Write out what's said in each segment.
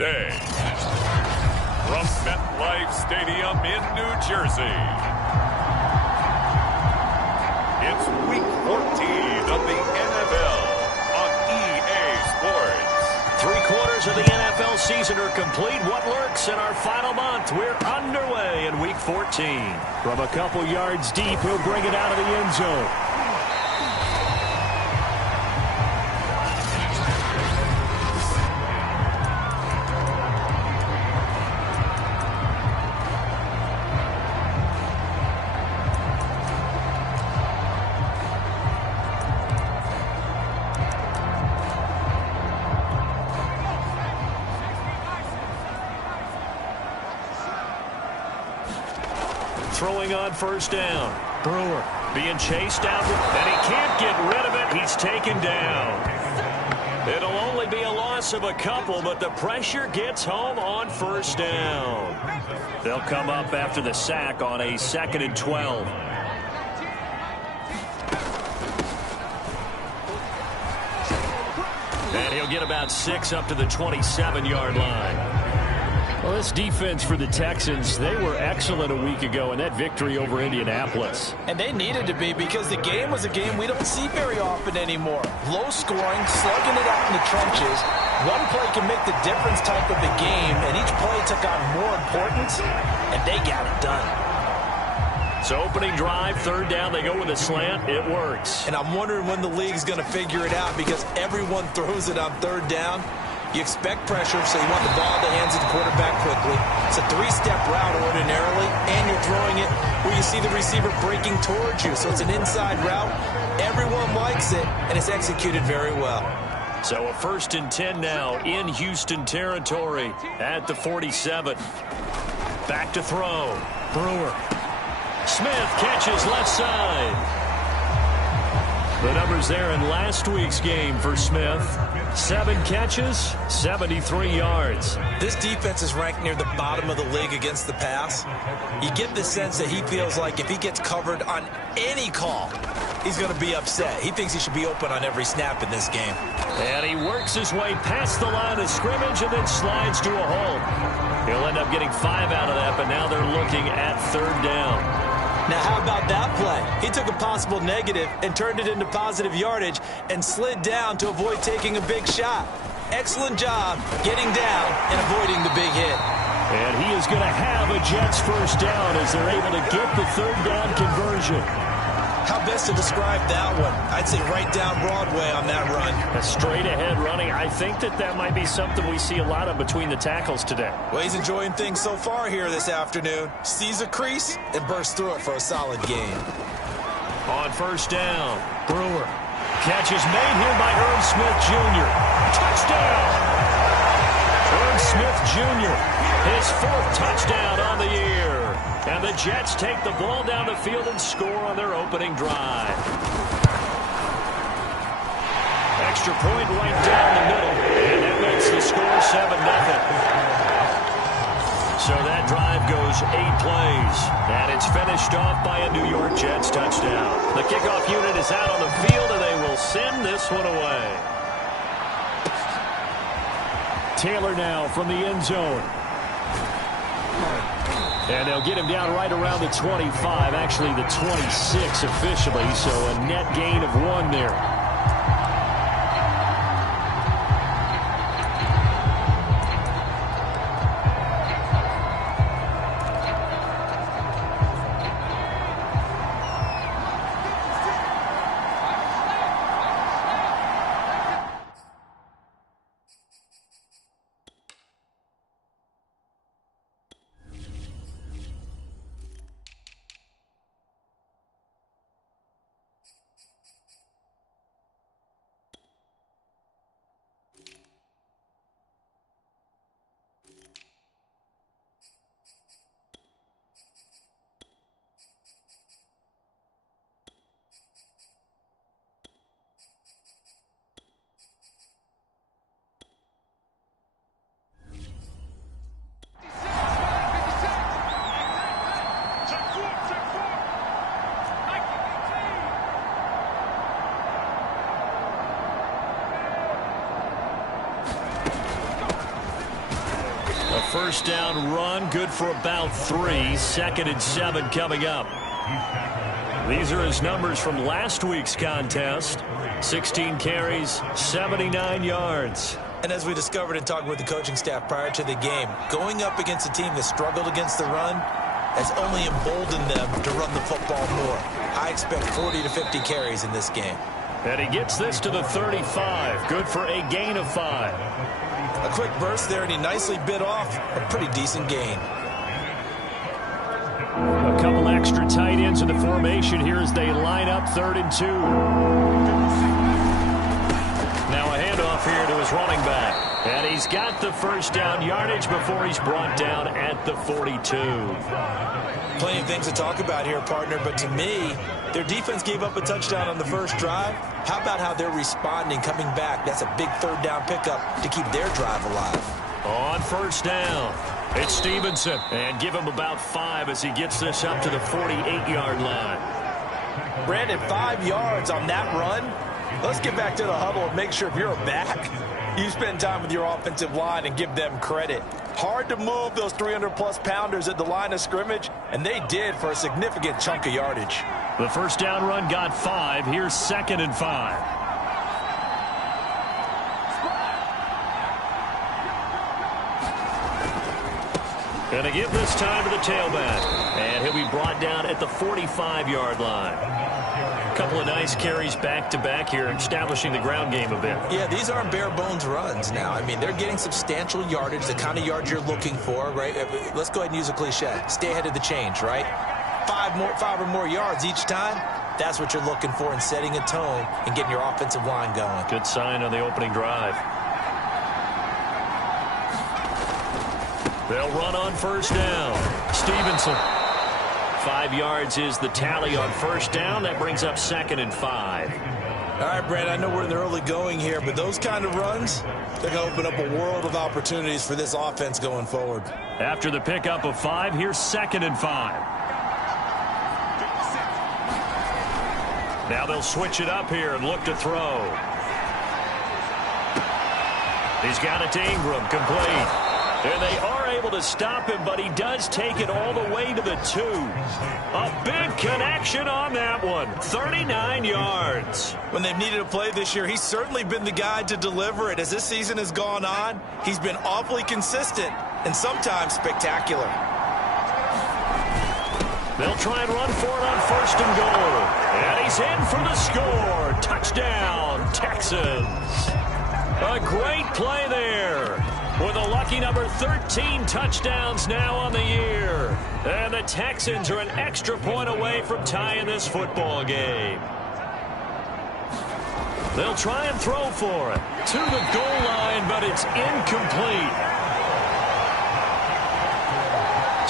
today. From MetLife Stadium in New Jersey, it's Week 14 of the NFL on EA Sports. 3/4 of the NFL season are complete. What lurks in our final month? We're underway in Week 14. From a couple yards deep, he'll bring it out of the end zone. Throwing on first down. Brewer being chased down, and he can't get rid of it. He's taken down. It'll only be a loss of a couple, but the pressure gets home on first down. They'll come up after the sack on a 2nd and 12. And he'll get about 6 up to the 27-yard line. Well, this defense for the Texans, they were excellent a week ago in that victory over Indianapolis. And they needed to be, because the game was a game we don't see very often anymore. Low scoring, slugging it out in the trenches. One play can make the difference type of the game, and each play took on more importance, and they got it done. So opening drive, 3rd down, they go with a slant. It works. And I'm wondering when the league's going to figure it out, because everyone throws it on 3rd down. You expect pressure, so you want the ball in the hands of the quarterback quickly. It's a 3-step route ordinarily, and you're throwing it where you see the receiver breaking towards you. So it's an inside route. Everyone likes it, and it's executed very well. So a 1st and 10 now in Houston territory at the 47. Back to throw. Brewer. Smith catches left side. The numbers there in last week's game for Smith. 7 catches, 73 yards. This defense is ranked near the bottom of the league against the pass. You get the sense that he feels like if he gets covered on any call, he's going to be upset. He thinks he should be open on every snap in this game. And he works his way past the line of scrimmage and then slides to a hole. He'll end up getting 5 out of that, but now they're looking at 3rd down. Now, how about that play? He took a possible negative and turned it into positive yardage and slid down to avoid taking a big shot. Excellent job getting down and avoiding the big hit. And he is going to have a Jets 1st down as they're able to get the 3rd down conversion. How best to describe that one? I'd say right down Broadway on that run. A straight-ahead running. I think that might be something we see a lot of between the tackles today. Well, he's enjoying things so far here this afternoon. Sees a crease and bursts through it for a solid gain. On 1st down, Brewer. Catch is made here by Irv Smith Jr. Touchdown! Irv Smith Jr. His 4th touchdown on the year. And the Jets take the ball down the field and score on their opening drive. Extra point right down the middle. And that makes the score 7-0. So that drive goes 8 plays. And it's finished off by a New York Jets touchdown. The kickoff unit is out on the field, and they will send this one away. Taylor now from the end zone. And they'll get him down right around the 25, actually the 26 officially, so a net gain of 1 there. A first down run, good for about 3. 2nd and 7 coming up. These are his numbers from last week's contest. 16 carries, 79 yards. And as we discovered in talking with the coaching staff prior to the game, going up against a team that struggled against the run has only emboldened them to run the football more. I expect 40 to 50 carries in this game. And he gets this to the 35. Good for a gain of 5. A quick burst there, and he nicely bit off a pretty decent gain. A couple extra tight ends in the formation here as they line up 3rd and 2. Now a handoff here to his running back. And he's got the first down yardage before he's brought down at the 42. Plenty of things to talk about here, partner, but to me, their defense gave up a touchdown on the first drive. How about how they're responding, coming back? That's a big 3rd down pickup to keep their drive alive. On first down, it's Stevenson. And give him about 5 as he gets this up to the 48-yard line. Brandon, 5 yards on that run. Let's get back to the huddle and make sure if you're a back, you spend time with your offensive line and give them credit. Hard to move those 300-plus pounders at the line of scrimmage, and they did for a significant chunk of yardage. The first down run got 5. Here's 2nd and 5. Going to give this time to the tailback. And he'll be brought down at the 45-yard line. A couple of nice carries back-to-back here, establishing the ground game a bit. Yeah, these aren't bare-bones runs now. I mean, they're getting substantial yardage, the kind of yards you're looking for, right? Let's go ahead and use a cliche. Stay ahead of the change, right? 5 or more yards each time. That's what you're looking for in setting a tone and getting your offensive line going. Good sign on the opening drive. They'll run on first down. Stevenson. 5 yards is the tally on first down. That brings up 2nd and 5. All right, Brad, I know we're in the early going here, but those kind of runs, they're going to open up a world of opportunities for this offense going forward. After the pickup of 5, here's 2nd and 5. Now they'll switch it up here and look to throw. He's got it to Ingram, complete. And they are able to stop him, but he does take it all the way to the 2. A big connection on that one. 39 yards. When they've needed a play this year, he's certainly been the guy to deliver it. As this season has gone on, he's been awfully consistent and sometimes spectacular. They'll try and run for it on 1st and goal. And he's in for the score. Touchdown, Texans. A great play there. With a lucky number 13 touchdowns now on the year. And the Texans are an extra point away from tying this football game. They'll try and throw for it. To the goal line, but it's incomplete.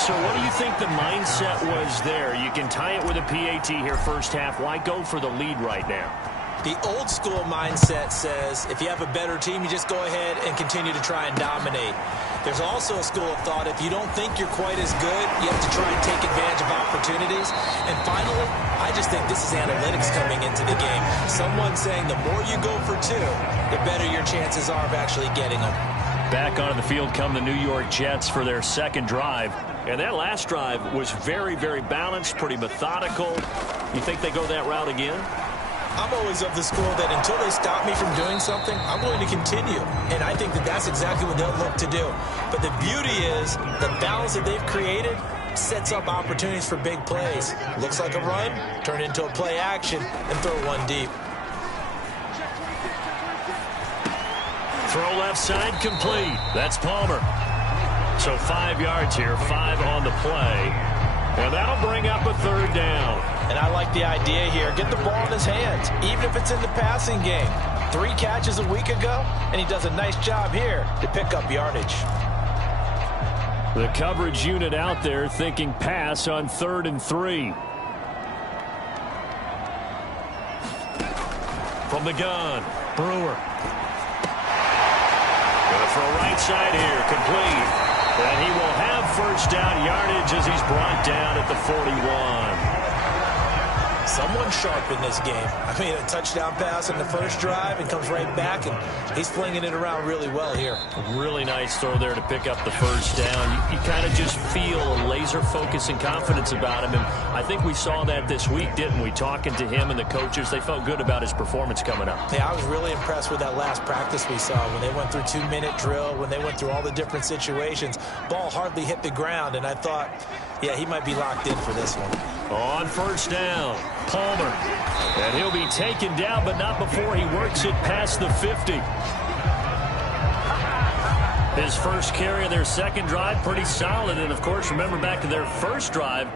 So what do you think the mindset was there? You can tie it with a PAT here first half. Why go for the lead right now? The old school mindset says if you have a better team, you just go ahead and continue to try and dominate. There's also a school of thought, if you don't think you're quite as good, you have to try and take advantage of opportunities. And finally, I just think this is analytics coming into the game. Someone saying the more you go for 2, the better your chances are of actually getting them. Back onto the field come the New York Jets for their 2nd drive. And that last drive was very, very balanced, pretty methodical. You think they go that route again? I'm always of the school that until they stop me from doing something, I'm going to continue. And I think that that's exactly what they'll look to do. But the beauty is the balance that they've created sets up opportunities for big plays. Looks like a run, turn into a play action, and throw one deep. Throw left side complete. That's Palmer. So 5 yards here, 5 on the play. And that'll bring up a 3rd down. And I like the idea here. Get the ball in his hands, even if it's in the passing game. 3 catches a week ago, and he does a nice job here to pick up yardage. The coverage unit out there thinking pass on 3rd and 3. From the gun, Brewer. Gonna throw right side here, complete. And he will have first down yardage as he's brought down at the 41. Someone sharp in this game. I mean, a touchdown pass on the first drive and comes right back, and he's flinging it around really well here. Really nice throw there to pick up the first down. You kind of just feel a laser focus and confidence about him, and I think we saw that this week, didn't we? Talking to him and the coaches, they felt good about his performance coming up. Yeah, I was really impressed with that last practice we saw when they went through 2-minute drill, when they went through all the different situations. Ball hardly hit the ground, and I thought, yeah, he might be locked in for this one. On first down, Palmer. And he'll be taken down, but not before he works it past the 50. His first carry of their second drive, pretty solid. And, of course, remember back to their first drive,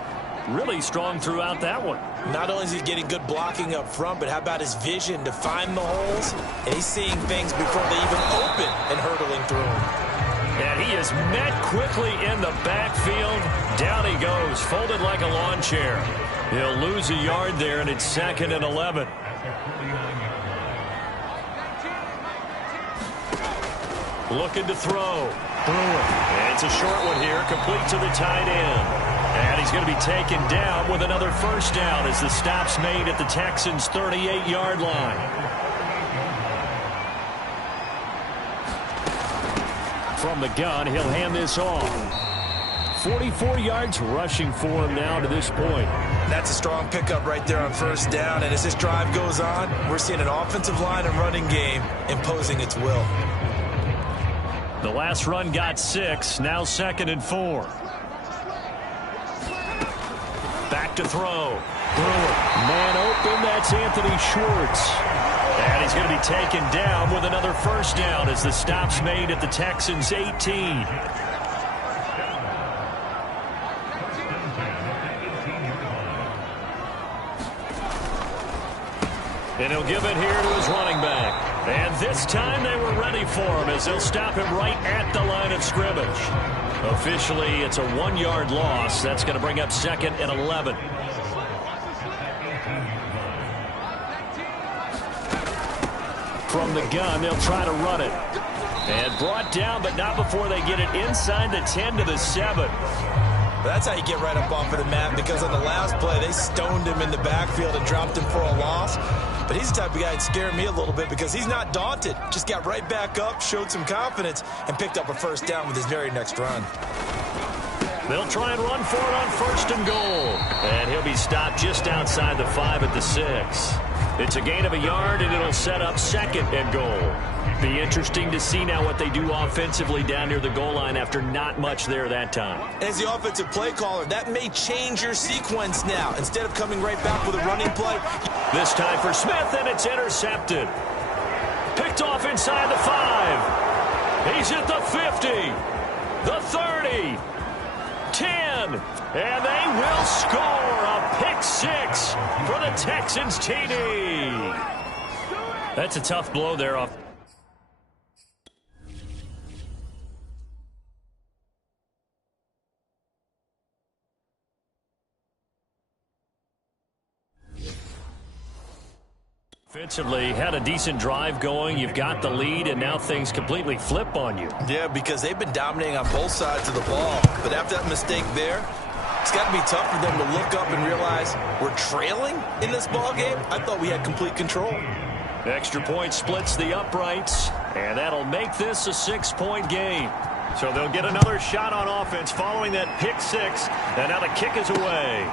really strong throughout that one. Not only is he getting good blocking up front, but how about his vision to find the holes? And he's seeing things before they even open and hurtling through them. And he is met quickly in the backfield. Down he goes, folded like a lawn chair. He'll lose a yard there, and it's 2nd and 11. Looking to throw. Brewer. And it's a short one here, complete to the tight end. And he's going to be taken down with another first down as the stop's made at the Texans' 38-yard line. From the gun, he'll hand this off. 44 yards rushing for him now to this point. That's a strong pickup right there on first down. And as this drive goes on, we're seeing an offensive line and running game imposing its will. The last run got 6. Now 2nd and 4. Back to throw. Brewer. Man open. That's Anthony Schwartz. And he's going to be taken down with another first down as the stop's made at the Texans' 18. And he'll give it here to his running back. And this time they were ready for him as they'll stop him right at the line of scrimmage. Officially, it's a 1-yard loss. That's going to bring up 2nd and 11. From the gun, they'll try to run it. And brought down, but not before they get it inside the 10 to the 7. That's how you get right up off of the mat, because on the last play, they stoned him in the backfield and dropped him for a loss. But he's the type of guy that scared me a little bit because he's not daunted. Just got right back up, showed some confidence, and picked up a first down with his very next run. They'll try and run for it on 1st and goal. And he'll be stopped just outside the 5 at the 6. It's a gain of a yard, and it'll set up 2nd and goal. Be interesting to see now what they do offensively down near the goal line after not much there that time. As the offensive play caller, that may change your sequence now. Instead of coming right back with a running play. This time for Smith, and it's intercepted. Picked off inside the 5. He's at the 50, the 30, 10, and they will score a pick 6 for the Texans TD. That's a tough blow there off. Offensively, had a decent drive going. You've got the lead, and now things completely flip on you. Yeah, because they've been dominating on both sides of the ball. But after that mistake there, it's got to be tough for them to look up and realize we're trailing in this ball game. I thought we had complete control. Extra point splits the uprights, and that'll make this a 6-point game. So they'll get another shot on offense following that pick 6, and now the kick is away.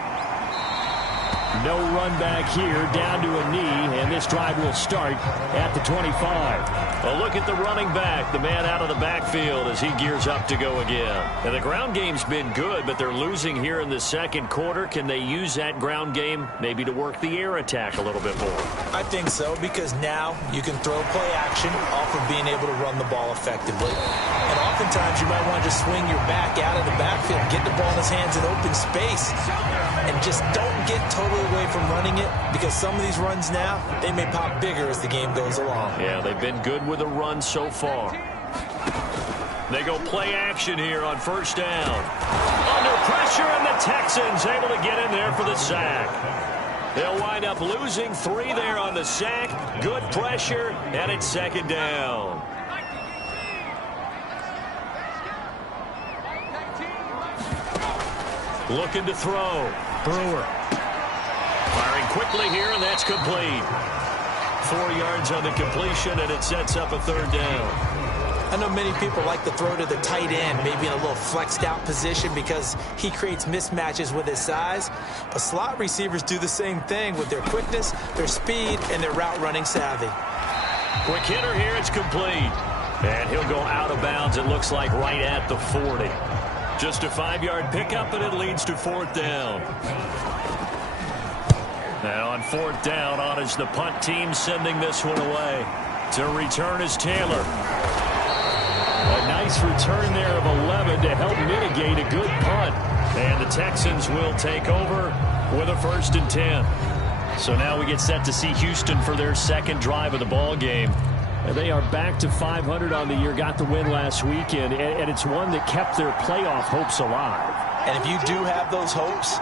No run back here, down to a knee, and this drive will start at the 25. A look at the running back, the man out of the backfield as he gears up to go again. And the ground game's been good, but they're losing here in the second quarter. Can they use that ground game maybe to work the air attack a little bit more? I think so, because now you can throw play action off of being able to run the ball effectively. And oftentimes you might want to just swing your back out of the backfield, get the ball in his hands in open space, and just don't get totally away from running it, because some of these runs now, they may pop bigger as the game goes along. Yeah, they've been good with the run so far. They go play action here on first down. Under pressure, and the Texans able to get in there for the sack. They'll wind up losing 3 there on the sack. Good pressure, and it's second down. Looking to throw. Brewer. Firing quickly here, and that's complete. 4 yards on the completion, and it sets up a third down. I know many people like to throw to the tight end, maybe in a little flexed out position because he creates mismatches with his size. But slot receivers do the same thing with their quickness, their speed, and their route running savvy. Quick hitter here, it's complete. And he'll go out of bounds, it looks like, right at the 40. Just a 5-yard pickup, and it leads to fourth down. Now on fourth down, on is the punt team sending this one away. To return is Taylor. A nice return there of 11 to help mitigate a good punt. And the Texans will take over with a 1st and 10. So now we get set to see Houston for their second drive of the ball game. And they are back to 500 on the year, got the win last weekend, and it's one that kept their playoff hopes alive. And if you do have those hopes,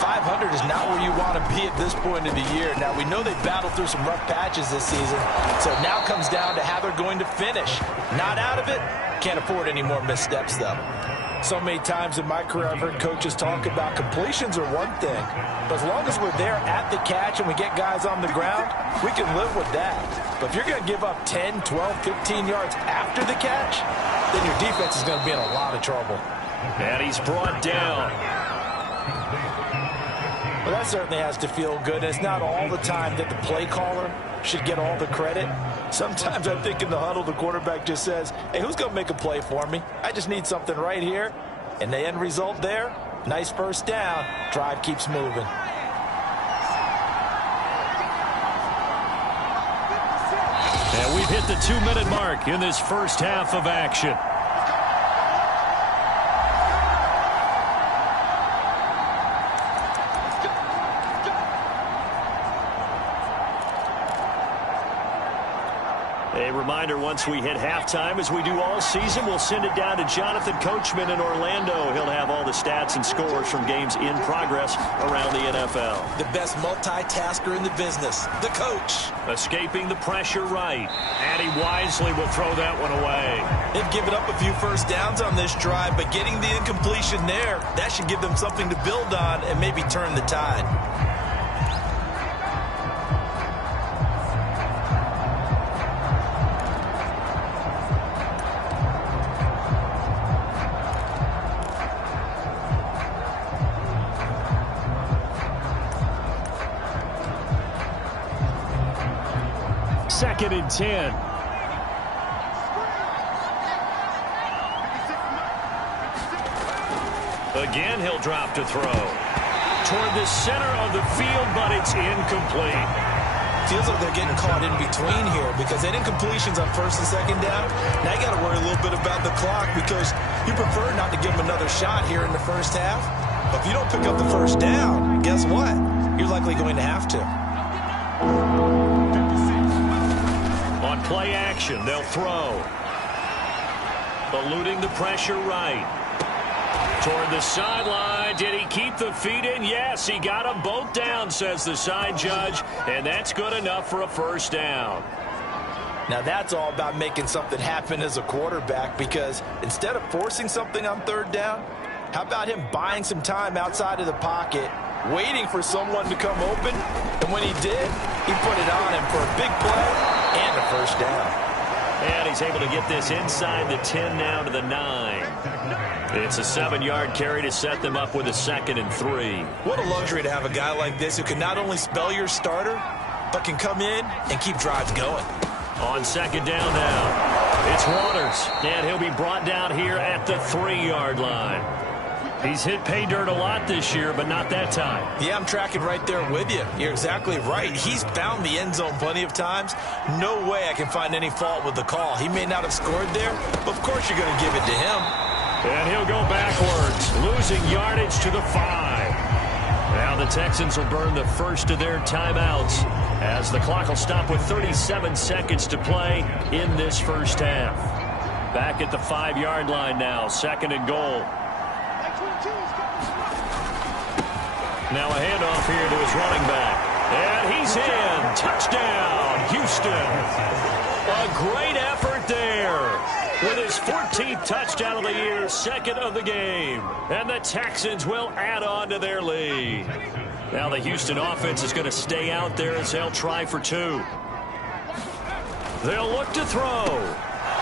500 is not where you want to be at this point of the year. Now, we know they battled through some rough patches this season, so it now comes down to how they're going to finish. Not out of it, can't afford any more missteps, though. So many times in my career, I've heard coaches talk about completions are one thing, but as long as we're there at the catch and we get guys on the ground, we can live with that. But if you're going to give up 10, 12, 15 yards after the catch, then your defense is going to be in a lot of trouble. And he's brought down. Well, that certainly has to feel good. It's not all the time that the play caller should get all the credit. Sometimes I think in the huddle, the quarterback just says, hey, who's going to make a play for me? I just need something right here. And the end result there, nice first down. Drive keeps moving. And we've hit the 2-minute mark in this first half of action. A reminder, once we hit halftime, as we do all season, we'll send it down to Jonathan Coachman in Orlando. He'll have all the stats and scores from games in progress around the NFL. The best multitasker in the business, the coach. Escaping the pressure right. And he wisely will throw that one away. They've given up a few first downs on this drive, but getting the incompletion there, that should give them something to build on and maybe turn the tide. Second and 10. Again, he'll drop to throw. Toward the center of the field, but it's incomplete. Feels like they're getting caught in between here because they had incompletions on first and second down. Now you got to worry a little bit about the clock because you prefer not to give them another shot here in the first half. But if you don't pick up the first down, guess what? You're likely going to have to. On play action, they'll throw. Eluding the pressure right. Toward the sideline. Did he keep the feet in? Yes, he got them both down, says the side judge. And that's good enough for a first down. Now that's all about making something happen as a quarterback because instead of forcing something on third down, how about him buying some time outside of the pocket, waiting for someone to come open, and when he did, he put it on him for a big play and a first down. And he's able to get this inside the 10 now to the 9. It's a 7-yard carry to set them up with a 2nd and 3. What a luxury to have a guy like this who can not only spell your starter, but can come in and keep drives going. On second down now, it's Waters, and he'll be brought down here at the 3-yard line. He's hit pay dirt a lot this year, but not that time. Yeah, I'm tracking right there with you. You're exactly right. He's found the end zone plenty of times. No way I can find any fault with the call. He may not have scored there, but of course you're going to give it to him. And he'll go backwards, losing yardage to the 5. Now the Texans will burn the first of their timeouts as the clock will stop with 37 seconds to play in this first half. Back at the 5-yard line now, 2nd and goal. Now a handoff here to his running back. And he's in. Touchdown, Houston. A great effort there. With his 14th touchdown of the year, 2nd of the game. And the Texans will add on to their lead. Now the Houston offense is going to stay out there as they'll try for 2. They'll look to throw.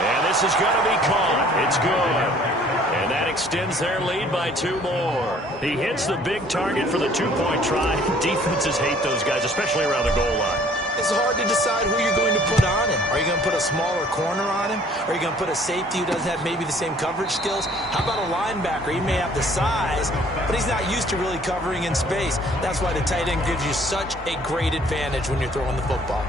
And this is going to be caught. It's good. And that extends their lead by 2 more. He hits the big target for the 2-point try. Defenses hate those guys, especially around the goal line. It's hard to decide who you're going to put on him. Are you going to put a smaller corner on him? Are you going to put a safety who doesn't have maybe the same coverage skills? How about a linebacker? He may have the size, but he's not used to really covering in space. That's why the tight end gives you such a great advantage when you're throwing the football.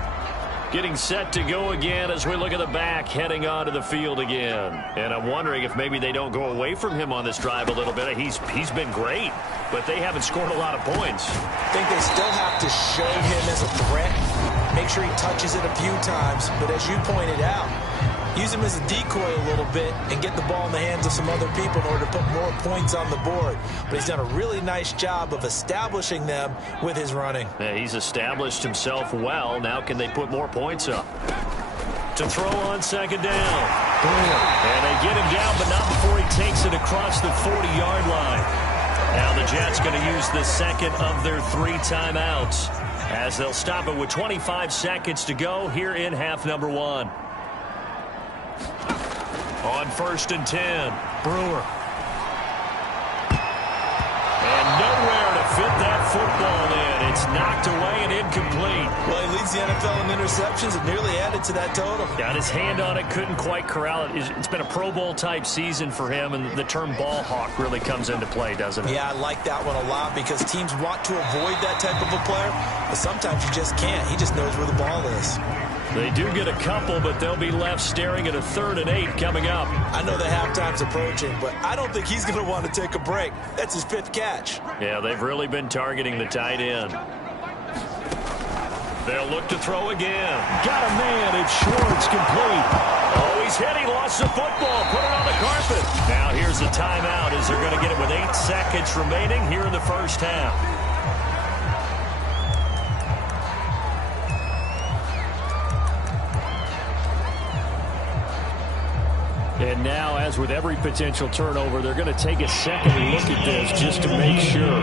Getting set to go again as we look at the back, heading onto the field again. And I'm wondering if maybe they don't go away from him on this drive a little bit. He's been great, but they haven't scored a lot of points. I think they still have to show him as a threat. Make sure he touches it a few times. But as you pointed out, use him as a decoy a little bit and get the ball in the hands of some other people in order to put more points on the board. But he's done a really nice job of establishing them with his running. Yeah, he's established himself well. Now can they put more points up? To throw on second down. And they get him down, but not before he takes it across the 40-yard line. Now the Jets going to use the second of their 3 timeouts as they'll stop it with 25 seconds to go here in half number 1. On 1st and 10, Brewer. And nowhere to fit that football in. It's knocked away and incomplete. Well, he leads the NFL in interceptions and nearly added to that total. Got his hand on it, couldn't quite corral it. It's been a Pro Bowl-type season for him, and the term ball hawk really comes into play, doesn't it? Yeah, I like that one a lot because teams want to avoid that type of a player, but sometimes you just can't. He just knows where the ball is. They do get a couple, but they'll be left staring at a 3rd and 8 coming up. I know the halftime's approaching, but I don't think he's going to want to take a break. That's his 5th catch. Yeah, they've really been targeting the tight end. They'll look to throw again. Got a man. It's Schwartz, complete. Oh, he's hit. He lost the football. Put it on the carpet. Now here's a timeout as they're going to get it with 8 seconds remaining here in the first half. And now, as with every potential turnover, they're going to take a second look at this just to make sure.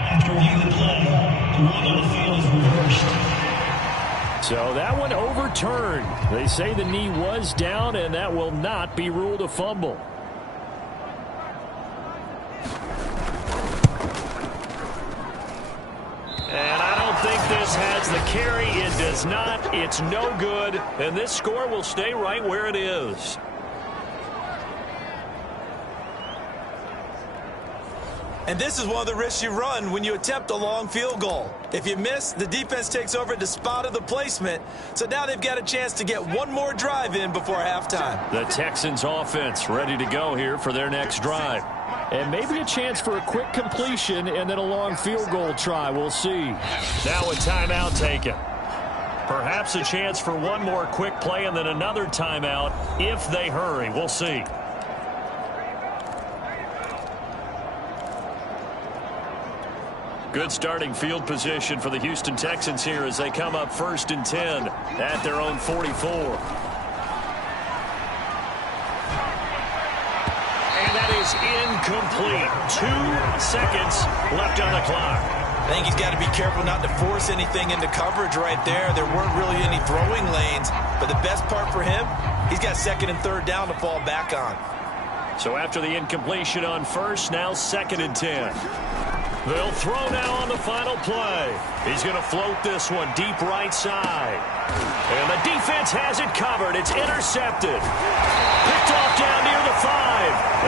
After reviewing the play, the rule on the field is reversed. So that one overturned. They say the knee was down, and that will not be ruled a fumble. And I don't think this has the carry. It does not. It's no good. And this score will stay right where it is. And this is one of the risks you run when you attempt a long field goal. If you miss, the defense takes over at the spot of the placement. So now they've got a chance to get one more drive in before halftime. The Texans offense ready to go here for their next drive. And maybe a chance for a quick completion and then a long field goal try. We'll see. Now a timeout taken. Perhaps a chance for one more quick play and then another timeout if they hurry. We'll see. Good starting field position for the Houston Texans here as they come up 1st and 10 at their own 44. And that is incomplete. 2 seconds left on the clock. I think he's got to be careful not to force anything into coverage right there. There weren't really any throwing lanes, but the best part for him, he's got 2nd and 3rd down to fall back on. So after the incompletion on 1st, now 2nd and 10. They'll throw now on the final play. He's going to float this one deep right side. And the defense has it covered. It's intercepted. Picked off down near the 5.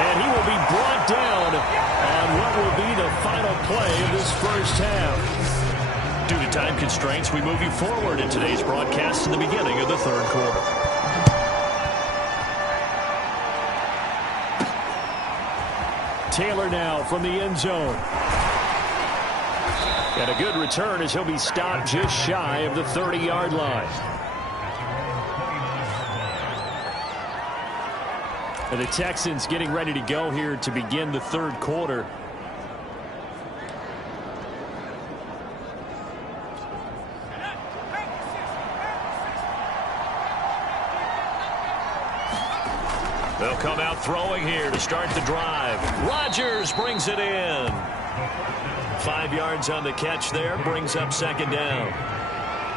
And he will be brought down on what will be the final play of this first half. Due to time constraints, we move you forward in today's broadcast to the beginning of the 3rd quarter. Taylor now from the end zone. And a good return as he'll be stopped just shy of the 30-yard line. And the Texans getting ready to go here to begin the 3rd quarter. They'll come out throwing here to start the drive. Rodgers brings it in. 5 yards on the catch there, brings up second down.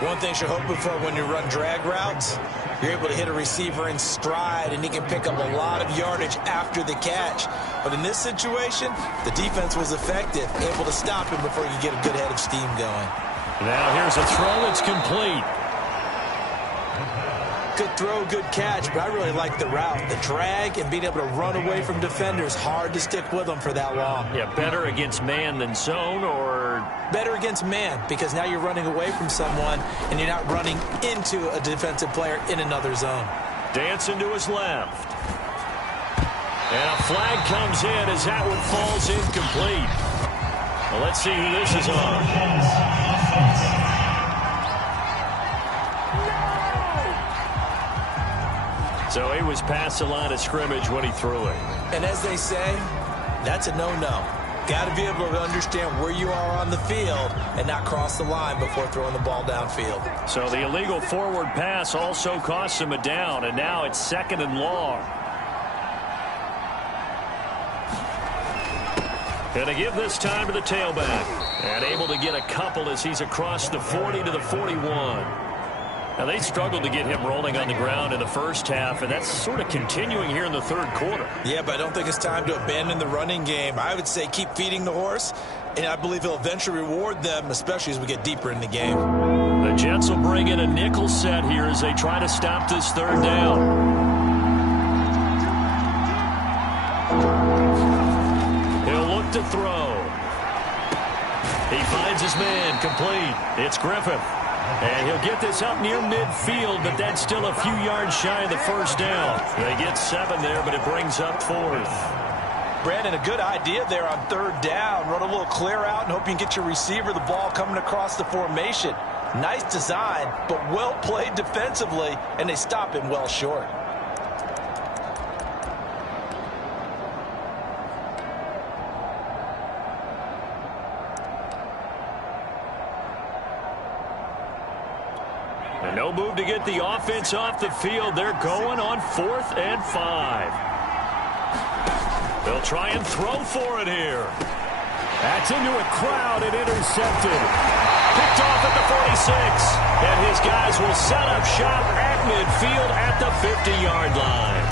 One thing you're hoping for when you run drag routes, you're able to hit a receiver in stride, and he can pick up a lot of yardage after the catch. But in this situation, the defense was effective, able to stop him before you get a good head of steam going. Now here's a throw that's complete. Good throw, good catch, but I really like the route. The drag and being able to run away from defenders, hard to stick with them for that long. Yeah, better against man than zone, or? Better against man, because now you're running away from someone and you're not running into a defensive player in another zone. Dancing to his left. And a flag comes in as that one falls incomplete. Well, let's see who this is on. So he was past the line of scrimmage when he threw it. And as they say, that's a no-no. Got to be able to understand where you are on the field and not cross the line before throwing the ball downfield. So the illegal forward pass also cost him a down, and now it's 2nd and long. Going to give this time to the tailback. And able to get a couple as he's across the 40 to the 41. Now, they struggled to get him rolling on the ground in the first half, and that's sort of continuing here in the third quarter. Yeah, but I don't think it's time to abandon the running game. I would say keep feeding the horse, and I believe he'll eventually reward them, especially as we get deeper in the game. The Jets will bring in a nickel set here as they try to stop this third down. He'll look to throw. He finds his man, complete. It's Griffith. And he'll get this up near midfield, but that's still a few yards shy of the first down. They get 7 there, but it brings up 4th. Brandon, a good idea there on third down. Run a little clear out and hope you can get your receiver the ball coming across the formation. Nice design, but well played defensively, and they stop him well short. And no move to get the offense off the field. They're going on 4th and 5. They'll try and throw for it here. That's into a crowd and intercepted. Picked off at the 46. And his guys will set up shop at midfield at the 50-yard line.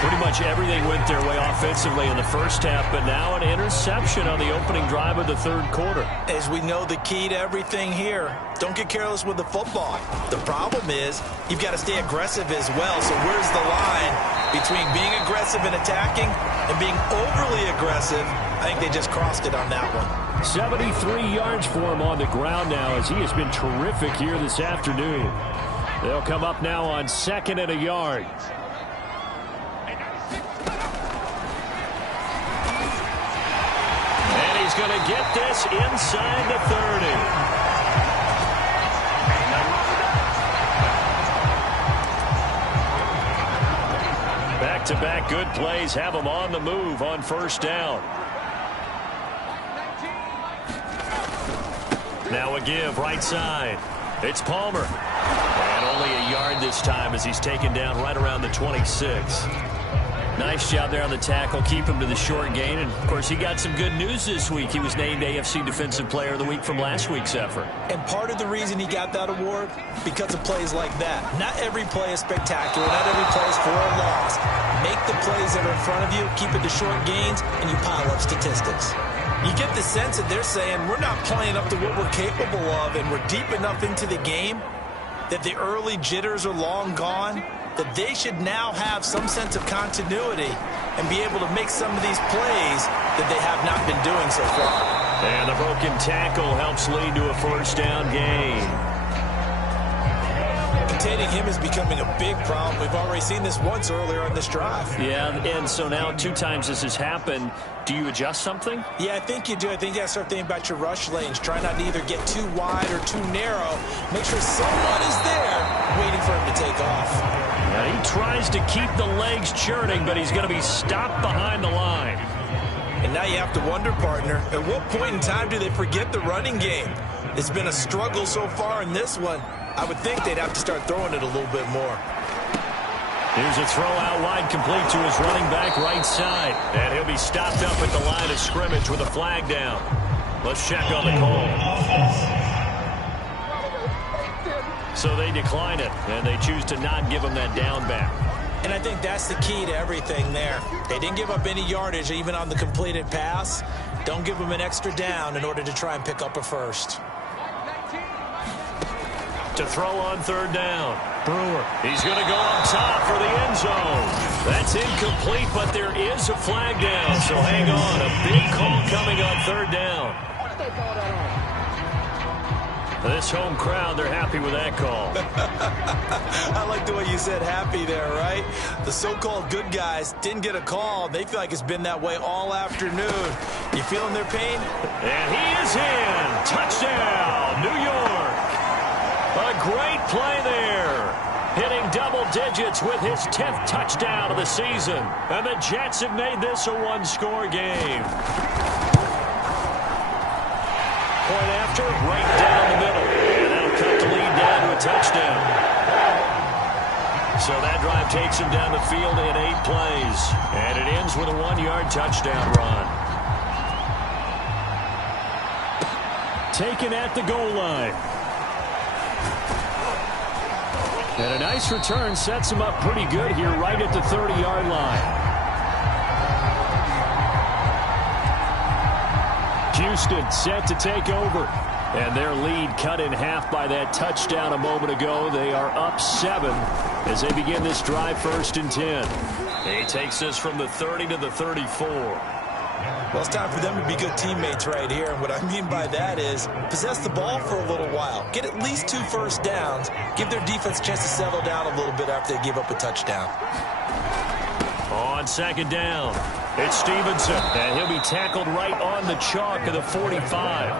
Pretty much everything went their way offensively in the first half, but now an interception on the opening drive of the third quarter. As we know, the key to everything here, don't get careless with the football. The problem is you've got to stay aggressive as well. So where's the line between being aggressive and attacking and being overly aggressive? I think they just crossed it on that one. 73 yards for him on the ground now as he has been terrific here this afternoon. They'll come up now on 2nd and a yard. He's going to get this inside the 30. Back-to-back good plays have him on the move on first down. Now a give right side. It's Palmer. And only a yard this time as he's taken down right around the 26. Nice job there on the tackle. Keep him to the short gain. And, of course, he got some good news this week. He was named AFC Defensive Player of the Week from last week's effort. And part of the reason he got that award, because of plays like that. Not every play is spectacular. Not every play is for a loss. Make the plays that are in front of you, keep it to short gains, and you pile up statistics. You get the sense that they're saying we're not playing up to what we're capable of, and we're deep enough into the game that the early jitters are long gone, that they should now have some sense of continuity and be able to make some of these plays that they have not been doing so far. And the broken tackle helps lead to a first down gain. Containing him is becoming a big problem. We've already seen this once earlier on this drive. Yeah, and so now 2 times this has happened. Do you adjust something? Yeah, I think you do. I think you got to start thinking about your rush lanes. Try not to either get too wide or too narrow. Make sure someone is there waiting for him to take off. Now he tries to keep the legs churning, but he's going to be stopped behind the line. And now you have to wonder, partner, at what point in time do they forget the running game? It's been a struggle so far in this one. I would think they'd have to start throwing it a little bit more. Here's a throw out wide, complete to his running back right side. And he'll be stopped up at the line of scrimmage with a flag down. Let's check on the call. So they decline it, and they choose to not give him that down back. And I think that's the key to everything there. They didn't give up any yardage even on the completed pass. Don't give them an extra down in order to try and pick up a first. To throw on third down. Brewer, he's going to go up top for the end zone. That's incomplete, but there is a flag down, so hang on. A big call coming on third down. This home crowd, they're happy with that call. I like the way you said happy there, right? The so-called good guys didn't get a call. They feel like it's been that way all afternoon. You feeling their pain? And he is in. Touchdown, New York. A great play there. Hitting double digits with his 10th touchdown of the season. And the Jets have made this a one-score game. Point after, right down the middle. And that'll cut the lead down to a touchdown. So that drive takes him down the field in 8 plays. And it ends with a 1-yard touchdown run. Taken at the goal line. And a nice return sets him up pretty good here right at the 30-yard line. Houston set to take over. And their lead cut in half by that touchdown a moment ago. They are up 7 as they begin this drive 1st and 10. He takes this from the 30 to the 34. Well, it's time for them to be good teammates right here. And what I mean by that is possess the ball for a little while. Get at least 2 first downs. Give their defense a chance to settle down a little bit after they give up a touchdown. On second down, it's Stevenson. And he'll be tackled right on the chalk of the 45.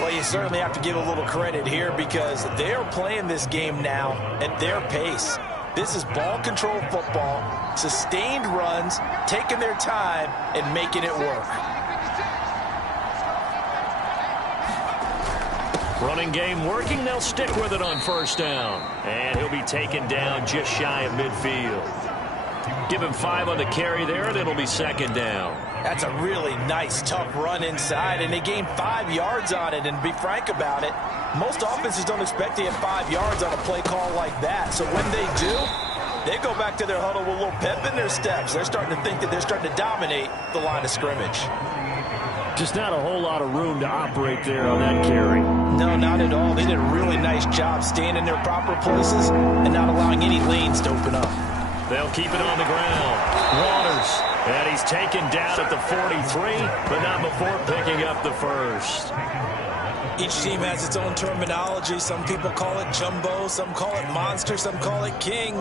Well, you certainly have to give a little credit here because they're playing this game now at their pace. This is ball control football, sustained runs, taking their time, and making it work. Running game working. They'll stick with it on first down. And he'll be taken down just shy of midfield. Give him 5 on the carry there, and it'll be second down. That's a really nice, tough run inside, and they gained 5 yards on it. And to be frank about it, most offenses don't expect to get 5 yards on a play call like that. So when they do, they go back to their huddle with a little pep in their steps. They're starting to think that they're starting to dominate the line of scrimmage. Just not a whole lot of room to operate there on that carry. No, not at all. They did a really nice job staying in their proper places and not allowing any lanes to open up. They'll keep it on the ground. Waters. And he's taken down at the 43, but not before picking up the first. Each team has its own terminology. Some people call it jumbo, some call it monster, some call it king.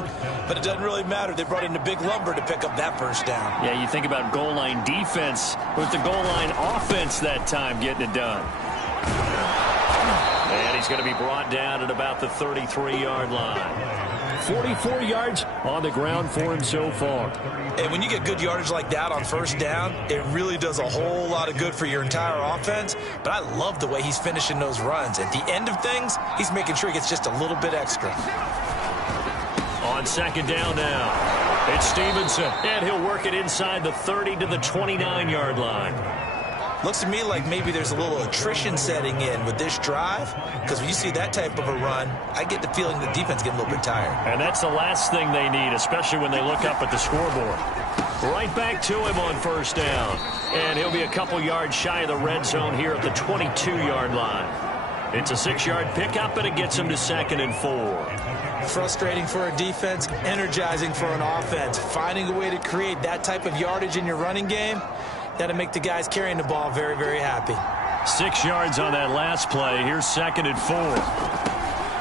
But it doesn't really matter. They brought in a big lumber to pick up that first down. Yeah, you think about goal line defense with the goal line offense that time getting it done. And he's going to be brought down at about the 33-yard line. 44 yards on the ground for him so far. And when you get good yardage like that on first down, it really does a whole lot of good for your entire offense. But I love the way he's finishing those runs. At the end of things, he's making sure he gets just a little bit extra. On second down now, it's Stevenson. And he'll work it inside the 30 to the 29-yard line. Looks to me like maybe there's a little attrition setting in with this drive, because when you see that type of a run, I get the feeling the defense getting a little bit tired. And that's the last thing they need, especially when they look up at the scoreboard. Right back to him on first down. And he'll be a couple yards shy of the red zone here at the 22-yard line. It's a 6-yard pickup, and it gets him to 2nd and 4. Frustrating for a defense, energizing for an offense. Finding a way to create that type of yardage in your running game, that'll make the guys carrying the ball very, very happy. 6 yards on that last play. Here's 2nd and 4.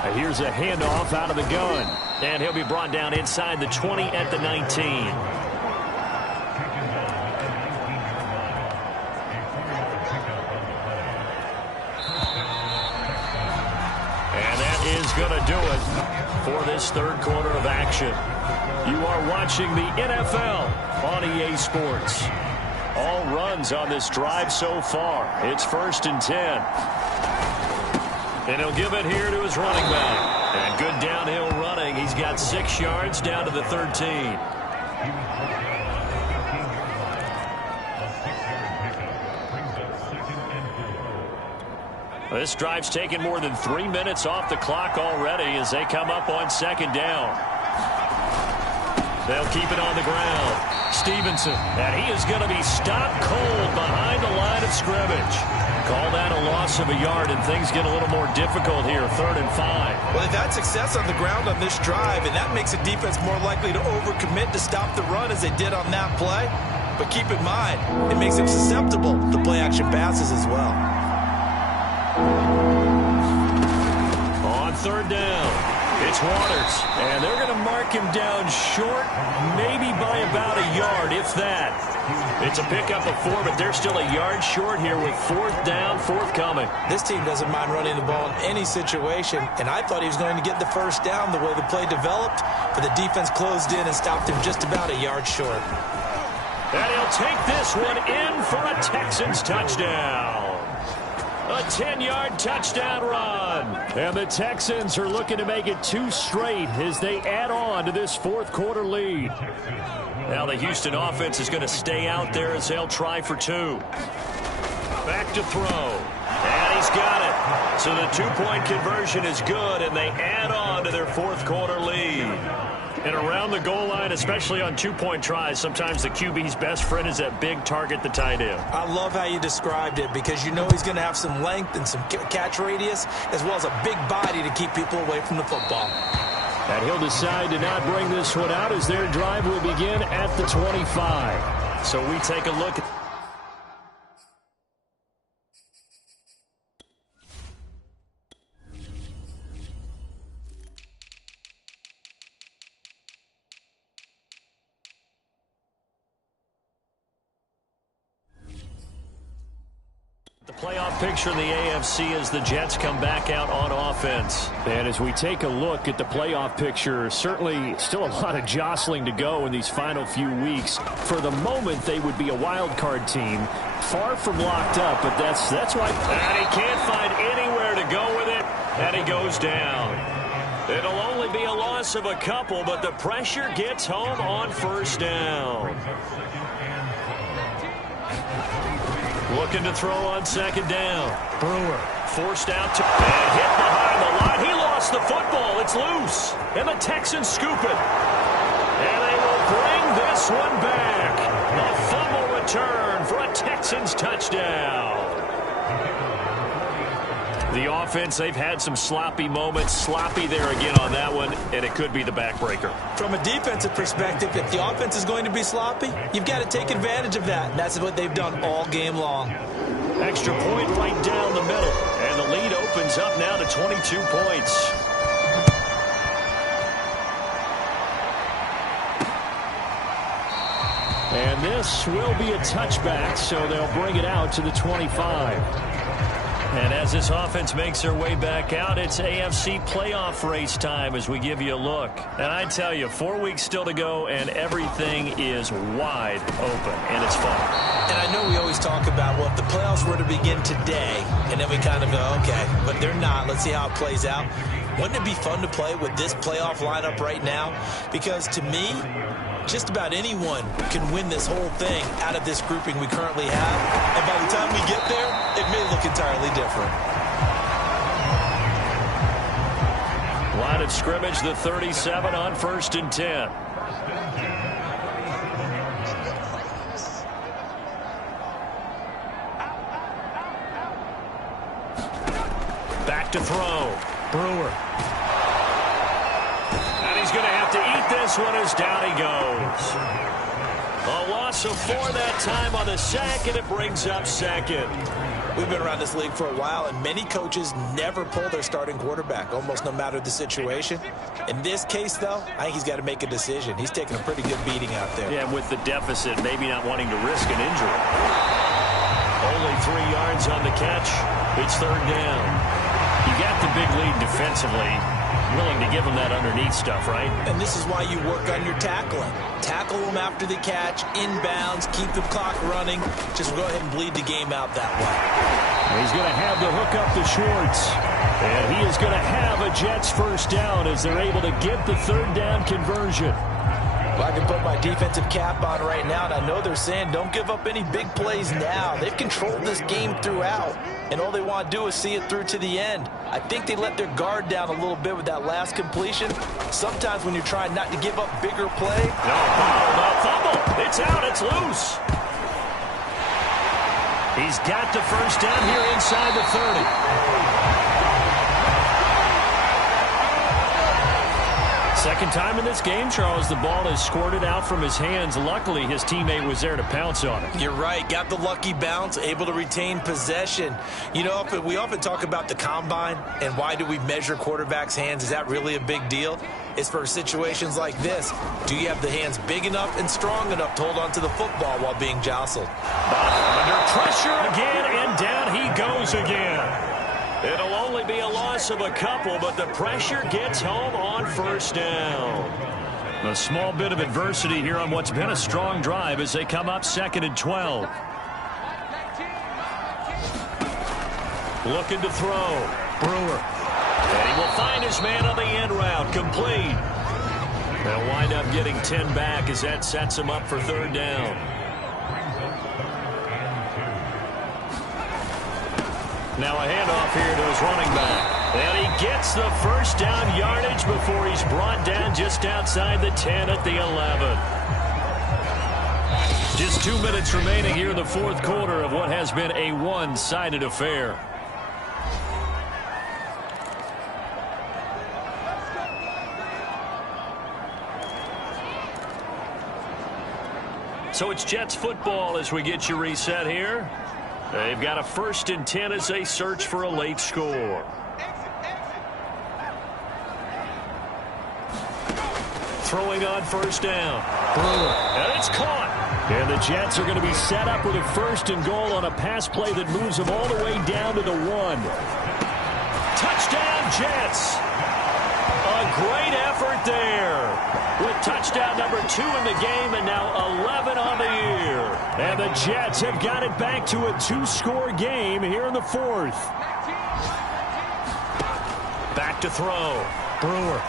And here's a handoff out of the gun. And he'll be brought down inside the 20 at the 19. And that is going to do it for this third quarter of action. You are watching the NFL on EA Sports. All runs on this drive so far. It's 1st and 10. And he'll give it here to his running back. And good downhill running running. He's got 6 yards down to the 13. This drive's taken more than 3 minutes off the clock already as they come up on 2nd down. They'll keep it on the ground. Stevenson, and he is going to be stopped cold behind the line of scrimmage. Call that a loss of a yard, and things get a little more difficult here, 3rd and 5. Well, they've had success on the ground on this drive, and that makes a defense more likely to overcommit to stop the run as they did on that play. But keep in mind, it makes them susceptible to play-action passes as well. On 3rd down, it's Waters, and they're going to mark him down short, maybe by about a yard, if that. It's a pickup of 4, but they're still a yard short here with 4th down, forthcoming. This team doesn't mind running the ball in any situation, and I thought he was going to get the 1st down the way the play developed, but the defense closed in and stopped him just about a yard short. And he'll take this one in for a Texans touchdown. A 10-yard touchdown run. And the Texans are looking to make it 2 straight as they add on to this 4th quarter lead. Now the Houston offense is going to stay out there as they'll try for 2. Back to throw. And he's got it. So the 2-point conversion is good, and they add on to their 4th quarter lead. And around the goal line, especially on 2-point tries, sometimes the QB's best friend is that big target, the tight end. I love how you described it because you know he's going to have some length and some catch radius as well as a big body to keep people away from the football. And he'll decide to not bring this one out as their drive will begin at the 25. So we take a look at the playoff picture in the AFC as the Jets come back out on offense. And as we take a look at the playoff picture, certainly still a lot of jostling to go in these final few weeks. For the moment, they would be a wild card team, far from locked up, but that's why. And he can't find anywhere to go with it, and he goes down. It'll only be a loss of a couple, but the pressure gets home on 1st down. Looking to throw on 2nd down. Brewer forced out to and hit behind the line. He lost the football. It's loose. And the Texans scoop it. And they will bring this one back. A fumble return for a Texans touchdown. The offense, they've had some sloppy moments. Sloppy there again on that one, and it could be the backbreaker. From a defensive perspective, if the offense is going to be sloppy, you've got to take advantage of that. And that's what they've done all game long. Extra point right down the middle, and the lead opens up now to 22 points. And this will be a touchback, so they'll bring it out to the 25. And as this offense makes their way back out, it's AFC playoff race time as we give you a look. And I tell you, 4 weeks still to go, and everything is wide open, and it's fun. And I know we always talk about, well, if the playoffs were to begin today, and then we kind of go, okay, but they're not. Let's see how it plays out. Wouldn't it be fun to play with this playoff lineup right now? Because to me, just about anyone can win this whole thing out of this grouping we currently have. And by the time we get there, it may look entirely different. Line of scrimmage, the 37 on 1st and 10. Back to throw. Brewer. And he's going to have to eat this one as down he goes. A loss of 4 that time on the sack, and it brings up 2nd. We've been around this league for a while, and many coaches never pull their starting quarterback, almost no matter the situation. In this case, though, I think he's got to make a decision. He's taking a pretty good beating out there. Yeah, with the deficit, maybe not wanting to risk an injury. Only 3 yards on the catch. It's 3rd down. You got the big lead defensively. Willing to give them that underneath stuff, right? And this is why you work on your tackling. Tackle them after the catch, inbounds, keep the clock running. Just go ahead and bleed the game out that way. He's going to have the hook up to Schwartz. And he is going to have a Jets first down as they're able to get the third down conversion. Well, I can put my defensive cap on right now, and I know they're saying don't give up any big plays now. They've controlled this game throughout, and all they want to do is see it through to the end. I think they let their guard down a little bit with that last completion. Sometimes when you're trying not to give up bigger play. No, fumble. It's out. It's loose. He's got the first down here inside the 30. Second time in this game, Charles, the ball is squirted out from his hands. Luckily, his teammate was there to pounce on it. You're right. Got the lucky bounce, able to retain possession. You know, we often talk about the combine and why do we measure quarterbacks' hands. Is that really a big deal? It's for situations like this. Do you have the hands big enough and strong enough to hold on to the football while being jostled? Under pressure again, and down he goes again. It'll only be a loss of a couple, but the pressure gets home on first down. A small bit of adversity here on what's been a strong drive as they come up 2nd and 12. Looking to throw. Brewer. And he will find his man on the end route. Complete. They'll wind up getting 10 back as that sets him up for third down. Now a handoff here to his running back. And he gets the first down yardage before he's brought down just outside the 10 at the 11. Just 2 minutes remaining here in the fourth quarter of what has been a one-sided affair. So it's Jets football as we get you reset here. They've got a 1st and 10 as they search for a late score. Throwing on first down. Brewer. And it's caught. And the Jets are going to be set up with a 1st and goal on a pass play that moves them all the way down to the 1. Touchdown, Jets. A great effort there. With touchdown number 2 in the game and now 11 on the year. And the Jets have got it back to a 2-score game here in the 4th. Back to throw. Brewer.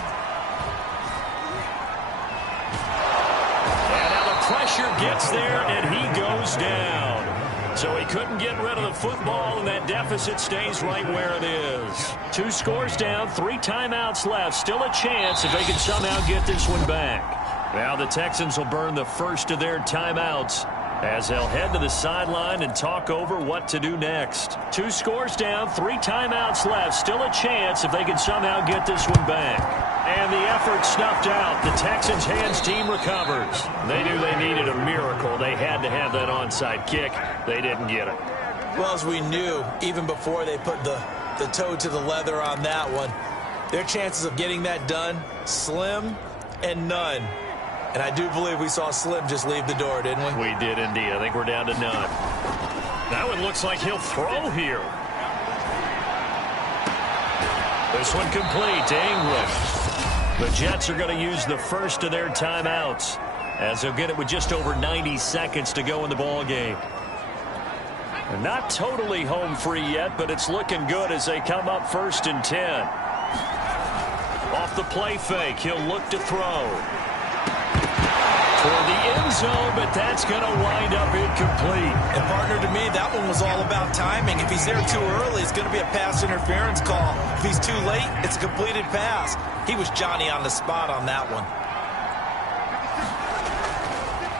And now the pressure gets there and he goes down. So he couldn't get rid of the football, and that deficit stays right where it is. 2 scores down, 3 timeouts left. Still a chance if they can somehow get this one back. Now the Texans will burn the first of their timeouts as they'll head to the sideline and talk over what to do next. 2 scores down, 3 timeouts left. Still a chance if they can somehow get this one back. And the effort snuffed out. The Texans' hands team recovers. They knew they needed a miracle. They had to have that onside kick. They didn't get it. Well, as we knew, even before they put the toe to the leather on that one, their chances of getting that done, slim and none. And I do believe we saw Slim just leave the door, didn't we? We did indeed. I think we're down to none. That one looks like he'll throw here. This one complete to Ingram. The Jets are going to use the first of their timeouts as they'll get it with just over 90 seconds to go in the ball game. Not totally home free yet, but it's looking good as they come up 1st and 10. Off the play fake, he'll look to throw. For the end zone, but that's going to wind up incomplete. And, partner, to me, that one was all about timing. If he's there too early, it's going to be a pass interference call. If he's too late, it's a completed pass. He was Johnny on the spot on that one.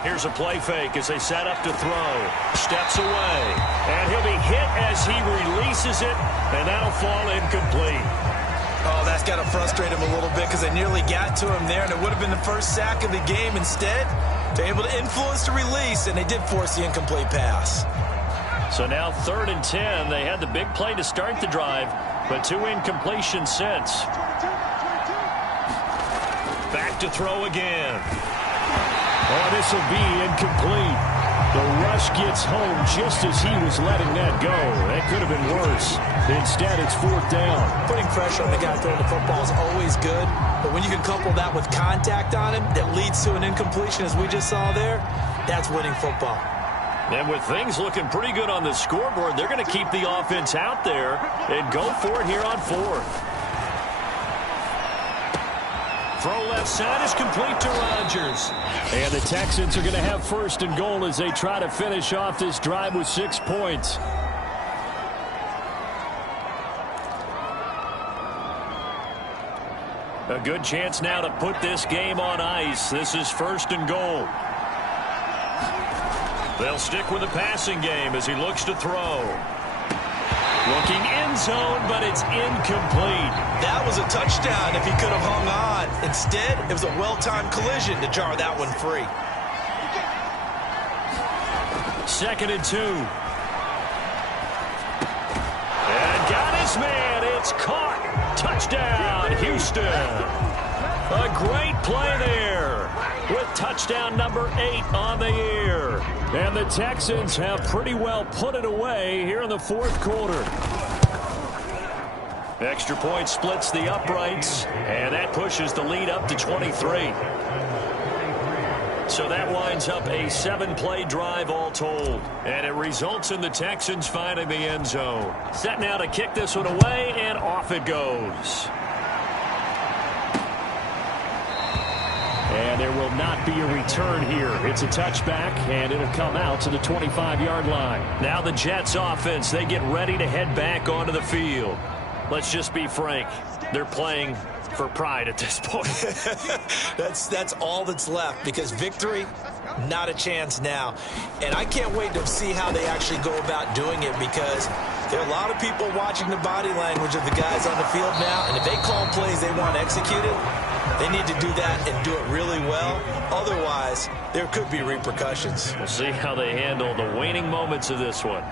Here's a play fake as they set up to throw. Steps away. And he'll be hit as he releases it, and that'll fall incomplete. Oh, that's got to frustrate him a little bit because they nearly got to him there, and it would have been the first sack of the game. Instead, they're able to influence the release, and they did force the incomplete pass. So now 3rd and 10. They had the big play to start the drive, but 2 incompletions since. Back to throw again. Oh, this will be incomplete. The rush gets home just as he was letting that go. That could have been worse. Instead, it's 4th down. Putting pressure on the guy throwing the football is always good, but when you can couple that with contact on him that leads to an incompletion, as we just saw there, that's winning football. And with things looking pretty good on the scoreboard, they're going to keep the offense out there and go for it here on fourth. Throw left side is complete to Rodgers. And the Texans are going to have first and goal as they try to finish off this drive with 6 points. A good chance now to put this game on ice. This is first and goal. They'll stick with the passing game as he looks to throw. Looking end zone, but it's incomplete. That was a touchdown if he could have hung on. Instead, it was a well-timed collision to jar that one free. 2nd and 2. And got his man. It's caught. Touchdown, Houston. A great play there with touchdown number 8 on the year. And the Texans have pretty well put it away here in the fourth quarter. Extra point splits the uprights, and that pushes the lead up to 23. So that winds up a 7-play drive all told. And it results in the Texans finding the end zone. Set now to kick this one away, and off it goes. And there will not be a return here. It's a touchback, and it'll come out to the 25-yard line. Now the Jets offense, they get ready to head back onto the field. Let's just be frank. They're playing for pride at this point. That's all that's left, because victory, not a chance now. And I can't wait to see how they actually go about doing it, because there are a lot of people watching the body language of the guys on the field now, and if they call plays they want executed, they need to do that and do it really well. Otherwise, there could be repercussions. We'll see how they handle the waning moments of this one.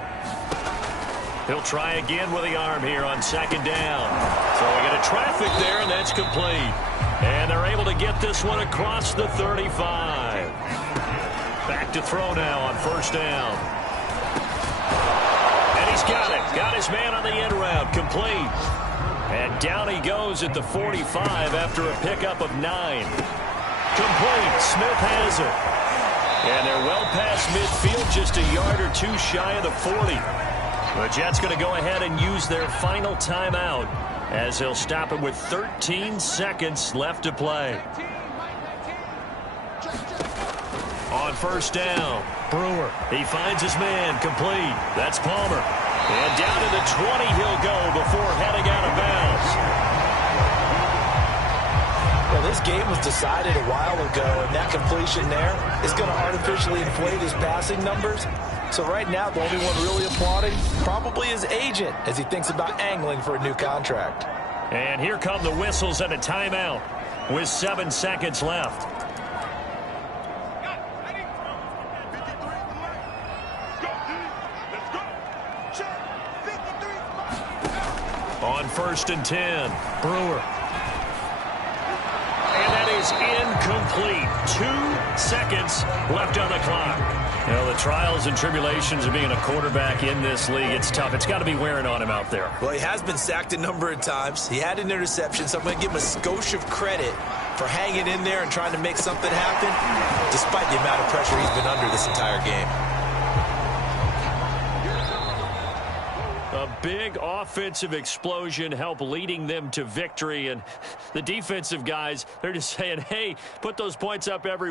He'll try again with the arm here on 2nd down. Throwing into traffic there, and that's complete. And they're able to get this one across the 35. Back to throw now on 1st down. And he's got it. Got his man on the end route. Complete. And down he goes at the 45 after a pickup of 9. Complete. Smith has it. And they're well past midfield, just a yard or two shy of the 40. The Jets going to go ahead and use their final timeout as they'll stop it with 13 seconds left to play. On 1st down, Brewer. He finds his man. Complete. That's Palmer. And down to the 20 he'll go before heading out of bounds. Well, this game was decided a while ago, and that completion there is going to artificially inflate his passing numbers. So right now, the only one really applauding probably his agent as he thinks about angling for a new contract. And here come the whistles and a timeout with 7 seconds left. On 1st and 10, Brewer. And that is incomplete. 2 seconds left on the clock. You know, the trials and tribulations of being a quarterback in this league, it's tough. It's got to be wearing on him out there. Well, he has been sacked a number of times. He had an interception, so I'm going to give him a skosh of credit for hanging in there and trying to make something happen, despite the amount of pressure he's been under this entire game. A big offensive explosion helped leading them to victory, and the defensive guys, they're just saying, hey, put those points up every